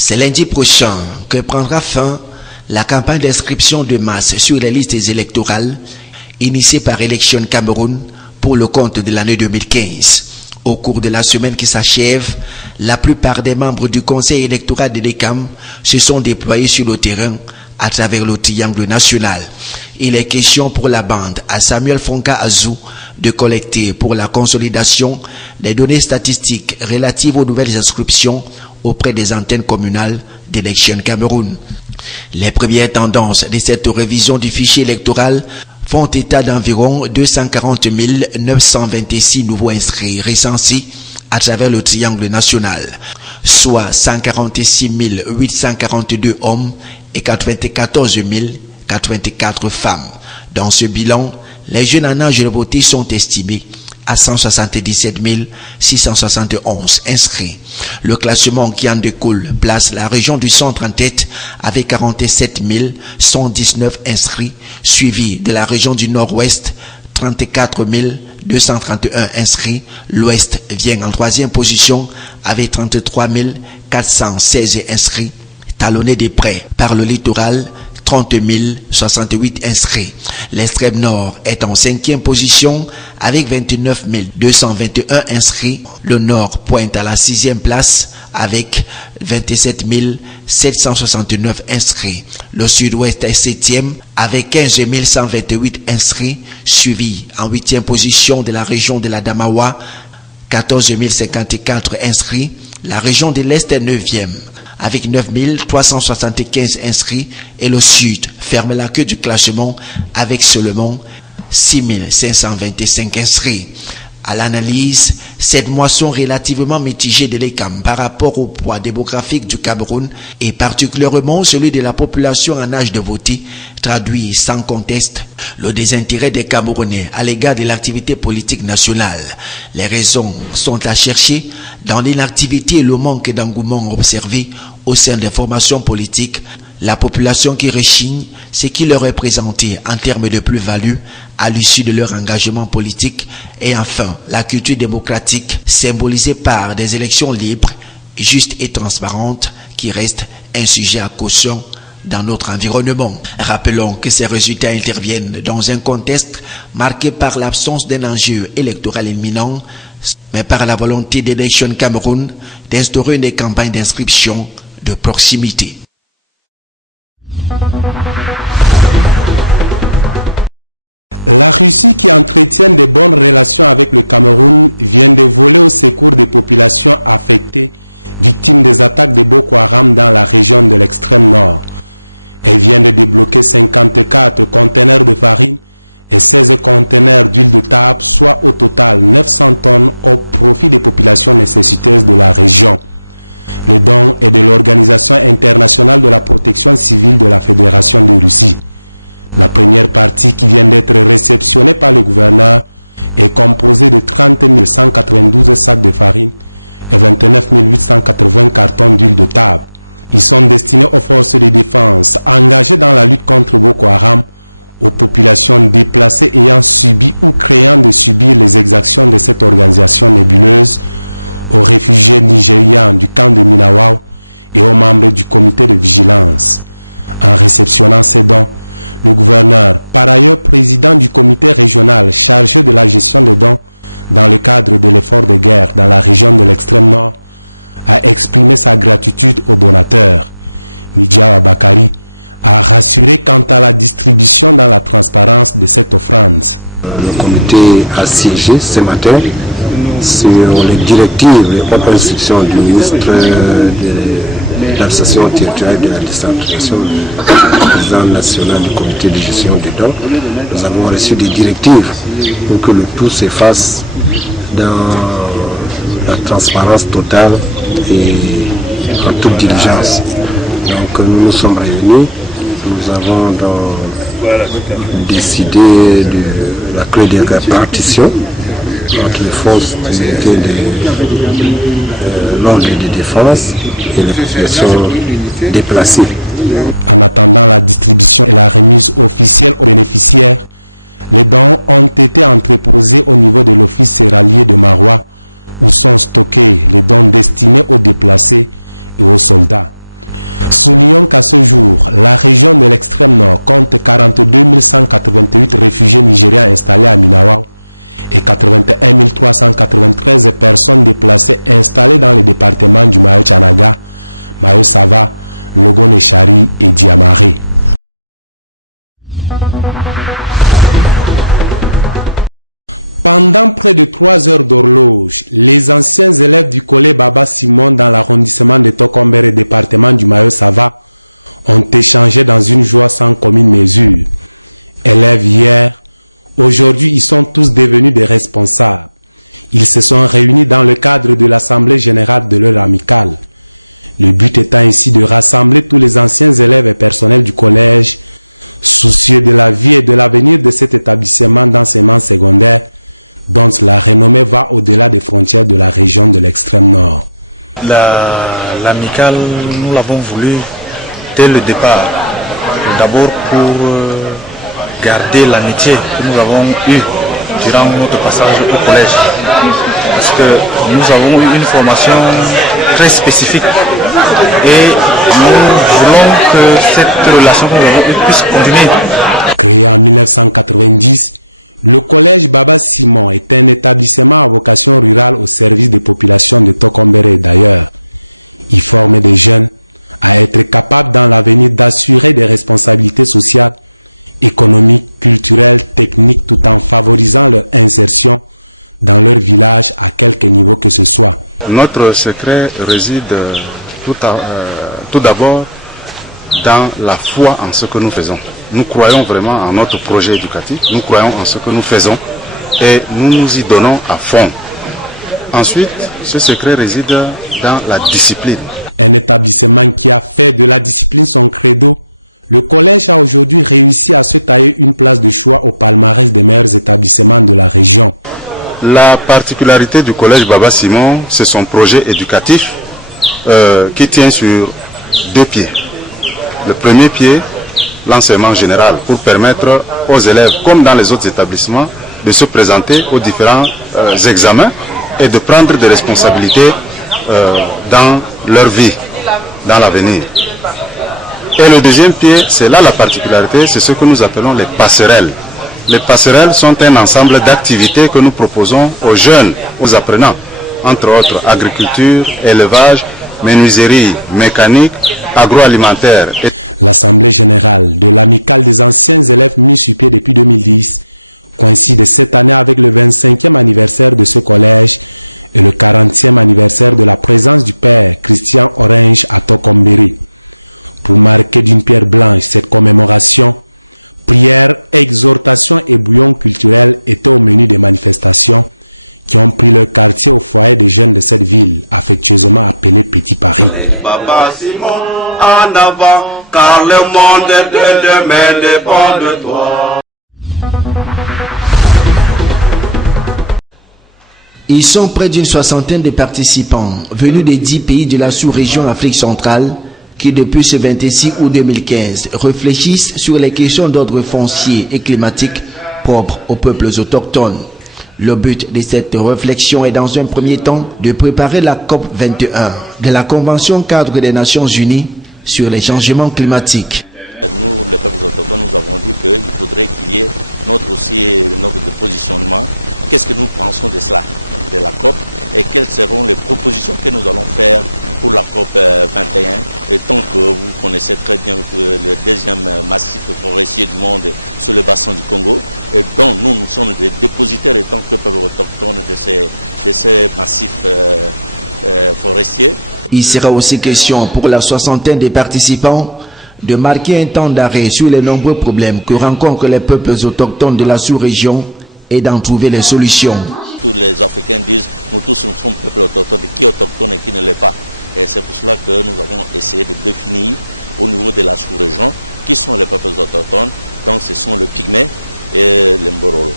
C'est lundi prochain que prendra fin la campagne d'inscription de masse sur les listes électorales initiée par Élections Cameroun pour le compte de l'année 2015. Au cours de la semaine qui s'achève, la plupart des membres du conseil électoral de l'ECAM se sont déployés sur le terrain à travers le triangle national. Il est question pour la bande à Samuel Fonka Azou de collecter pour la consolidation des données statistiques relatives aux nouvelles inscriptions auprès des antennes communales d'Élections Cameroun. Les premières tendances de cette révision du fichier électoral font état d'environ 240 926 nouveaux inscrits recensés à travers le triangle national, soit 146 842 hommes et 94 084 femmes. Dans ce bilan, les jeunes en âge de voter sont estimés à 177 671 inscrits. Le classement qui en découle place la région du centre en tête avec 47 119 inscrits, suivi de la région du nord-ouest, 34 231 inscrits. L'ouest vient en troisième position avec 33 416 inscrits, talonné de près par le littoral, 30 068 inscrits. L'extrême nord est en cinquième position avec 29 221 inscrits. Le nord pointe à la sixième place avec 27 769 inscrits. Le sud-ouest est septième avec 15 128 inscrits, suivi en huitième position de la région de la Damawa, 14 054 inscrits. La région de l'Est est neuvième avec 9 375 inscrits et le Sud ferme la queue du classement avec seulement 6 525 inscrits. À l'analyse, cette moisson relativement mitigée de l'ECAM par rapport au poids démographique du Cameroun et particulièrement celui de la population en âge de voter traduit sans conteste le désintérêt des Camerounais à l'égard de l'activité politique nationale. Les raisons sont à chercher dans l'inactivité et le manque d'engouement observé au sein des formations politiques, la population qui rechigne ce qui leur est présenté en termes de plus-value à l'issue de leur engagement politique, et enfin la culture démocratique symbolisée par des élections libres, justes et transparentes qui restent un sujet à caution dans notre environnement. Rappelons que ces résultats interviennent dans un contexte marqué par l'absence d'un enjeu électoral imminent, mais par la volonté d'Élections Cameroun d'instaurer une campagne d'inscription de proximité. La Russie, qui entretient de bonnes relations avec le Cameroun, vient de voler au secours des populations affectées, victimes des attaques de Boko Haram dans la région de l'extrême nord. Elle vient de débloquer 54 conteneurs de farine et 16 conteneurs d'huile de table, soit au total 900 tonnes au profit des populations nécessiteuses de la région. Le don est de l'Organisation internationale de la protection civile de la Fédération de Russie. La première partie, qui vient d'être réceptionnée par le gouverneur, est composée de 30 192 sacs de farine et 29 880 cartons d'huile de table. Ils sont destinés aux forces de défense engagées dans la lutte contre Boko Haram, aux populations déplacées ayant subi ou craignant de subir les exactions de cette organisation nébuleuse, aux réfugiés nigérians du camp de Minawao et aux membres du comité de vigilance. En réceptionnant ces dons, le gouverneur, par ailleurs président du comité régional chargé de la gestion des dons dans le cadre de l'effort de guerre dans la région de l'extrême nord, a exprimé sa gratitude aux donateurs. Midjawa Bakari a rassuré quant à la distribution dans la transparence de cette offrande. Le comité a siégé ce matin sur les directives et propres instructions du ministre de l'administration territoriale de la décentralisation, le président national du comité de gestion des dons. Nous avons reçu des directives pour que le tout se fasse dans la transparence totale et en toute diligence. Donc nous nous sommes réunis, nous avons décidé de la clé de répartition entre les forces de l'ordre de défense et les populations déplacées. En attendant la distribution et la remise officielle aux bénéficiaires, les dons ont été entreposés au niveau de l'office céréalier de Marois, où sont stockés les dons destinés aux déplacés et aux soldats. Soulignons qu'à ce jour, la région de l'extrême nord compte 42 188 réfugiés nigériens installés à Minawao et 81 393 personnes déplacées installées dans les départements du Mayo-Tchanaga, Mayo-Sava, Logon-Echari et Diamaré. Pendant près de 3 heures d'horloge, les anciens élèves du collège Baba Simon dans l'arrondissement de Tokombere, département du Mayo-Sava, ont échangé dans une joie sans commune mesure. Élèves hier, aujourd'hui ils sont tous devenus des responsables. Ils se sont réunis dans le cadre de l'assemblée générale de leur amicale. Le but étant ici de rassembler tous les anciens élèves et personnels du collège, soucieux de la vie et de l'avenir de cet établissement d'enseignement secondaire, dont la renommée va au-delà des frontières de la région de l'extrême nord. L'amicale, nous l'avons voulu dès le départ. D'abord pour garder l'amitié que nous avons eue durant notre passage au collège. Parce que nous avons eu une formation très spécifique et nous voulons que cette relation que nous avons eue puisse continuer. Créé en 1990, le collège Baba Simon est un établissement à vocation rurale au service des populations de Tokombere d'ailleurs. Il forme des jeunes à être capables dans l'avenir d'assurer des responsabilités sociales, économiques, culturelles, techniques, tout en favorisant leur insertion dans leur village à quelque niveau que ce soit. Notre secret réside tout d'abord dans la foi en ce que nous faisons. Nous croyons vraiment en notre projet éducatif, nous croyons en ce que nous faisons et nous nous y donnons à fond. Ensuite, ce secret réside dans la discipline. Un établissement qui a fait de la discipline son credo, le collège a aujourd'hui réussi à se tailler une place de choix au palmarès des meilleurs établissements de la région. La particularité du collège Baba Simon, c'est son projet éducatif qui tient sur 2 pieds. Le premier pied, l'enseignement général, pour permettre aux élèves, comme dans les autres établissements, de se présenter aux différents examens et de prendre des responsabilités dans leur vie, dans l'avenir. Et le deuxième pied, c'est là la particularité, c'est ce que nous appelons les passerelles. Les passerelles sont un ensemble d'activités que nous proposons aux jeunes, aux apprenants, entre autres agriculture, élevage, menuiserie, mécanique, agroalimentaire. L'Assemblée générale de l'amicale des anciens élèves mis sur pied depuis 2010 coïncide cette année avec le 25e anniversaire de ce collège et le 40e anniversaire de la présence du père Christian Orange à Tokombere. Pour marquer d'une pierre blanche cette commémoration, prières, exhortations et bouillons culturels étaient au menu des manifestations qui ont pris leur quartier au foyer des jeunes de cette ville, affectueusement appelée Petit Paris. Baba Simon, en avant, car le monde de demain dépend de toi. Ils sont près d'une 60aine de participants venus des 10 pays de la sous-région Afrique centrale qui, depuis ce 26 août 2015, réfléchissent sur les questions d'ordre foncier et climatique propres aux peuples autochtones. Le but de cette réflexion est dans un premier temps de préparer la COP 21 de la Convention cadre des Nations Unies sur les changements climatiques. Nous, les peuples autochtones, nous avons dit qu'il faudrait qu'il y ait notre positionnement. Qu'est-ce que nous pensons de cela, de la COP, et quelles seront les propositions que nous allons faire pour la COP 21, et tant que vous connaissez très bien que le deuxième massif forestier du monde sur le bassin du Congo, et dont nous sommes des dépositaires et tant que peuple autochtone de ces massifs forestiers. Il sera aussi question pour la 60aine des participants de marquer un temps d'arrêt sur les nombreux problèmes que rencontrent les peuples autochtones de la sous-région et d'en trouver les solutions. Tous les Africains disent nous tous nous sommes peuple autochtone, qui est autochtone et qui ne l'est pas. Et c'est pour cela que nous avons essayé de définir au niveau de la sous-région qui sont les peuples autochtones. Donc ce sont les Pygmées et les Mbororo.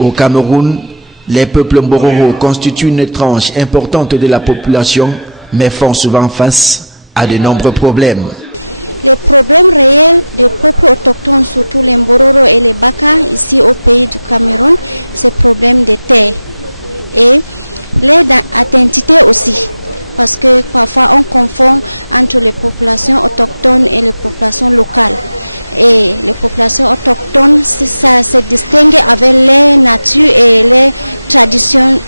Au Cameroun, les peuples Mbororo constituent une tranche importante de la population, mais font souvent face à de nombreux problèmes. Les problèmes réels des peuples autochtones, surtout les Mbororo et les Baka, ici au pays du Cameroun, c'est le problème des terres et l'aide à identité aussi. parce que parfois on confond entre les populations autochtones et les populations locales. Et les populations autochtones, ça se distingue avec les natures et les traditions.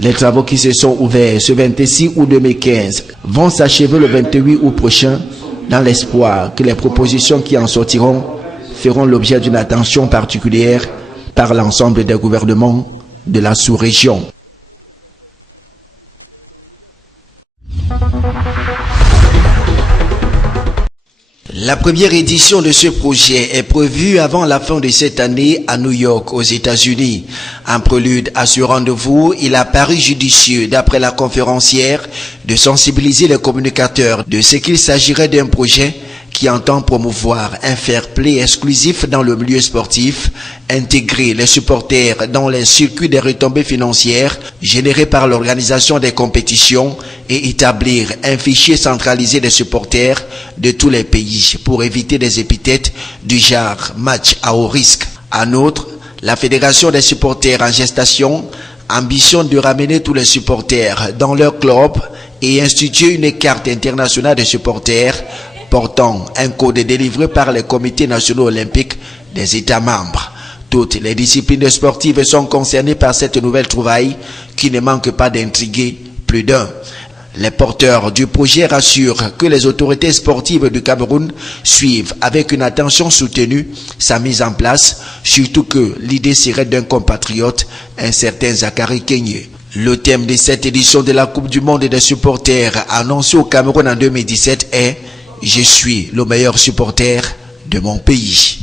Les travaux qui se sont ouverts ce 26 août 2015 vont s'achever le 28 août prochain dans l'espoir que les propositions qui en sortiront feront l'objet d'une attention particulière par l'ensemble des gouvernements de la sous-région. La première édition de ce projet est prévue avant la fin de cette année à New York, aux États-Unis. En prélude à ce rendez-vous, il a paru judicieux, d'après la conférencière, de sensibiliser les communicateurs de ce qu'il s'agirait d'un projet qui entend promouvoir un fair play exclusif dans le milieu sportif, intégrer les supporters dans les circuits des retombées financières générées par l'organisation des compétitions et établir un fichier centralisé des supporters de tous les pays pour éviter des épithètes du genre match à haut risque. En outre, la Fédération des supporters en gestation ambitionne de ramener tous les supporters dans leur club et instituer une carte internationale des supporters portant un code délivré par les comités nationaux olympiques des États membres. Toutes les disciplines sportives sont concernées par cette nouvelle trouvaille qui ne manque pas d'intriguer plus d'un. Les porteurs du projet rassurent que les autorités sportives du Cameroun suivent avec une attention soutenue sa mise en place, surtout que l'idée serait d'un compatriote, un certain Zachary Kenyé. Le thème de cette édition de la Coupe du Monde des supporters annoncé au Cameroun en 2017 est « Je suis le meilleur supporter de mon pays ».